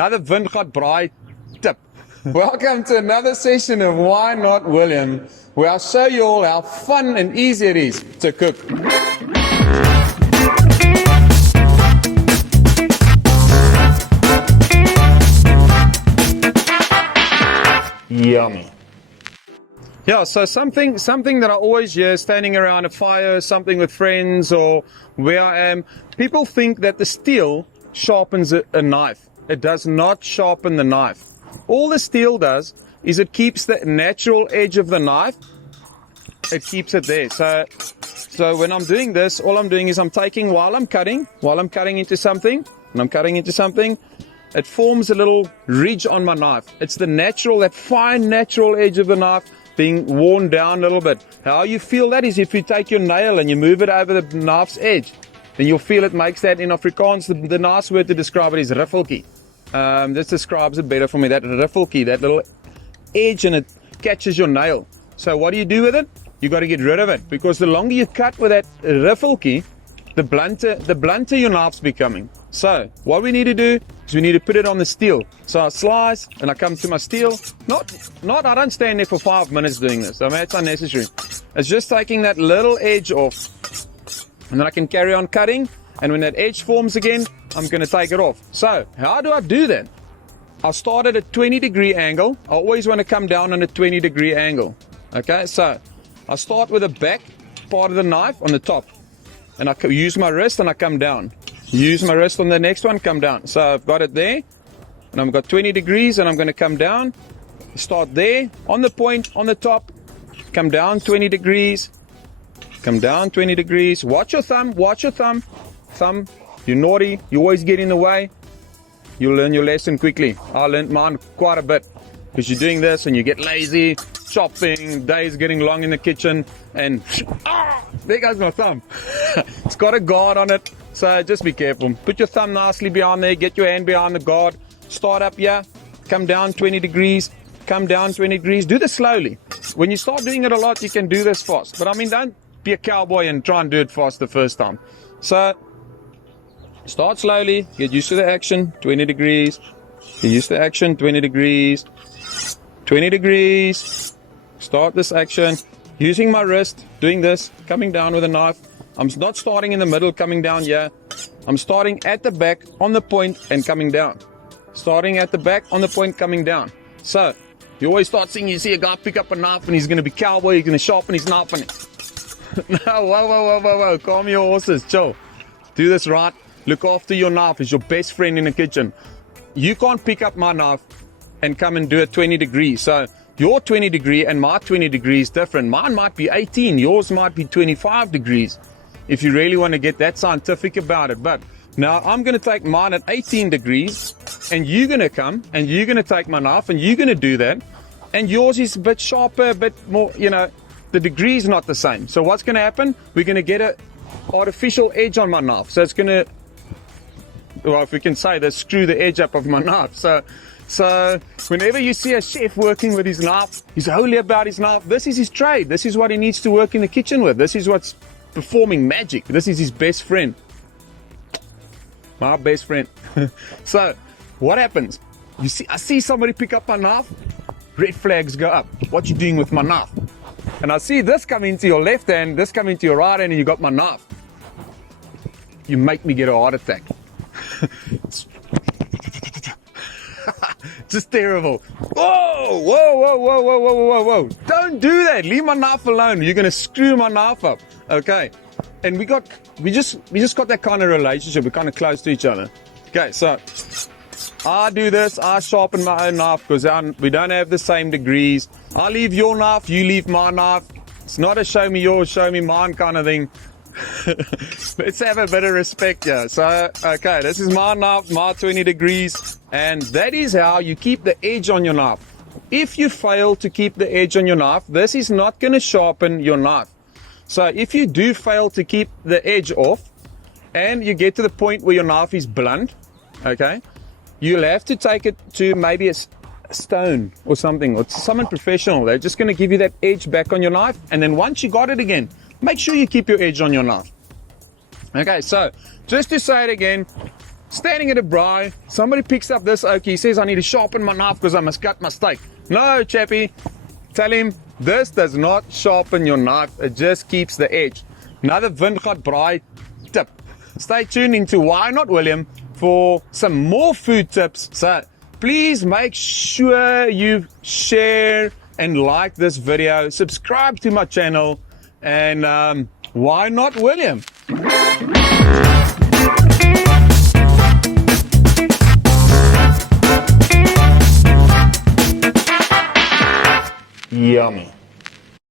Another WINDGAT braai tip. Welcome to another session of Why Not William, where I'll show you all how fun and easy it is to cook. Yummy. Yeah, so something that I always hear standing around a fire, something with friends or where I am, people think that the steel sharpens a knife. It does not sharpen the knife. All the steel does is it keeps the natural edge of the knife, it keeps it there. So when I'm doing this, all I'm doing is I'm taking, while I'm cutting into something, it forms a little ridge on my knife. It's the natural, that fine natural edge of the knife being worn down a little bit. How you feel that is if you take your nail and you move it over the knife's edge, then you'll feel it makes that, in Afrikaans, the nice word to describe it is riffeltjie. This describes it better for me, that riffeltjie, that little edge, and it catches your nail. So what do you do with it? You got to get rid of it, because the longer you cut with that riffeltjie, the blunter your knife's becoming. So what we need to do is we need to put it on the steel. So I slice and I come to my steel. I don't stand there for 5 minutes doing this. I mean, it's unnecessary. It's just taking that little edge off, and then I can carry on cutting. And when that edge forms again, I'm going to take it off. So how do I do that? I'll start at a 20-degree angle. I always want to come down on a 20-degree angle. Okay, so I start with the back part of the knife on the top, and I use my wrist and I come down. Use my wrist on the next one, come down. So I've got it there, and I've got 20 degrees, and I'm going to come down. Start there on the point on the top, come down 20 degrees, come down 20 degrees. Watch your thumb. Thumb, you're naughty, you always get in the way. You'll learn your lesson quickly. I learned mine quite a bit, because you're doing this and you get lazy, chopping, days getting long in the kitchen, and there goes my thumb. It's got a guard on it, so just be careful. Put your thumb nicely behind there, get your hand behind the guard, start up here, come down 20 degrees, come down 20 degrees. Do this slowly. When you start doing it a lot, you can do this fast. But I mean, don't be a cowboy and try and do it fast the first time. So start slowly, get used to the action, 20 degrees, get used to the action, 20 degrees, 20 degrees, start this action, using my wrist, doing this, coming down with a knife. I'm not starting in the middle, coming down here. I'm starting at the back, on the point, and coming down. Starting at the back, on the point, coming down. So, you always start seeing, you see a guy pick up a knife, and he's going to be cowboy, he's going to sharpen his knife on it. No, whoa, calm your horses, chill. Do this right. Look after your knife. It's your best friend in the kitchen. You can't pick up my knife and come and do it 20 degrees. So your 20 degree and my 20 degrees is different. Mine might be 18. Yours might be 25 degrees. If you really want to get that scientific about it. But now I'm going to take mine at 18 degrees, and you're going to come and you're going to take my knife and you're going to do that. And yours is a bit sharper, a bit more, the degree is not the same. So what's going to happen? We're going to get an artificial edge on my knife. So it's going to, well, if we can say that, screw the edge up of my knife. So whenever you see a chef working with his knife, he's holy about his knife. This is his trade. This is what he needs to work in the kitchen with. This is what's performing magic. This is his best friend. My best friend. So what happens? I see somebody pick up my knife, red flags go up. What you doing with my knife? And I see this come into your left hand, this come into your right hand, and you got my knife. You make me get a heart attack. Just terrible. Whoa. Don't do that. Leave my knife alone. You're going to screw my knife up. Okay. And we just got that kind of relationship. We're kind of close to each other. Okay, so I do this. I sharpen my own knife because we don't have the same degrees. I leave your knife, you leave my knife. It's not a show me yours, show me mine kind of thing. Let's have a bit of respect here. So, okay, this is my knife, my 20 degrees. And that is how you keep the edge on your knife. If you fail to keep the edge on your knife, this is not going to sharpen your knife. So if you do fail to keep the edge off and you get to the point where your knife is blunt, okay, you'll have to take it to maybe a stone or something, or someone professional. They're just going to give you that edge back on your knife. And then once you got it again, make sure you keep your edge on your knife. Okay, so just to say it again, standing at a braai, somebody picks up this oakie, says, I need to sharpen my knife because I must cut my steak. No, chappie, tell him, this does not sharpen your knife, it just keeps the edge. Another WINDGAT braai tip. Stay tuned into Why Not William for some more food tips. So please make sure you share and like this video, subscribe to my channel, and why not William?